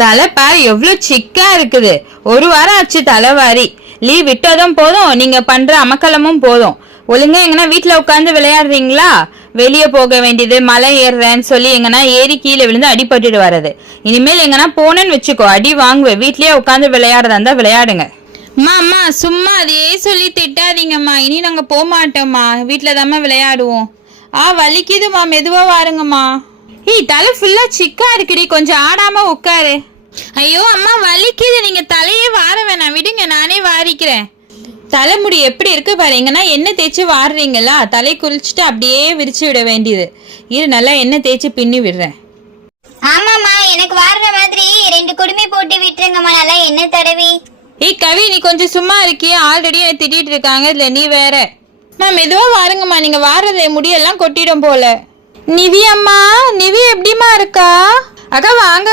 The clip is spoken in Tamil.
தலை பாரு எவ்வளவு சிக்கா இருக்குது. ஒரு வாரம் ஆச்சு தலைவாரி. லீவ் விட்டதும் போதும், நீங்க பண்ற அமக்கலமும் போதும். ஒழுங்கா எங்கன்னா வீட்டுல உட்காந்து விளையாடுறீங்களா? வெளியே போக வேண்டியது, மலை ஏறுறேன்னு சொல்லி எங்கன்னா ஏறி கீழே விழுந்து அடிபட்டுட்டு வர்றது. இனிமேல் எங்கன்னா போனேன்னு வச்சுக்கோ, அடி வாங்குவேன். வீட்லயே உட்காந்து விளையாடுறதா இருந்தா விளையாடுங்க. அம்மா அம்மா சும்மா அதையே சொல்லி திட்டாதீங்கம்மா. இனி நாங்க போக மாட்டோம்மா, வீட்டுல தாம்மா விளையாடுவோம். வலிக்குதுமா, மெதுவா வாருங்கம்மா. தலை ஃபுல்லா சிக்கா இருக்குடி, கொஞ்சம் ஆடாம உட்காரு. ஐயோ அம்மா வலிக்குது, நீங்க தலையே வார வேணாம், விடுங்க நானே வாரிக்கிறேன். தலைமுடி எப்படி இருக்கு பாருங்கன்னா, எண்ணெய் தேய்ச்சி வாடுறீங்களா? தலை குளிச்சுட்டு அப்படியே விரிச்சு விட வேண்டியது. இரு நல்லா எண்ணெய் தேய்ச்சி பின்னி விடுறேன். ஆமாம்மா, எனக்கு வாடுற மாதிரி 2 குடுமி போட்டு விட்டுருங்கம்மா, நல்லா எண்ணெய் தடவி. கவி, நீ கொஞ்சம் சும்மா இருக்கியே, ஆல்ரெடி என்னை திட்டிட்டு இருக்காங்க, இல்ல நீ வேற. மெதுவா வாருங்கம்மா, நீங்க வாடுறது முடியெல்லாம் கொட்டிடும் போல. நிவி அம்மா, நிவி எப்படிமா இருக்கா? அக்கா வாங்க.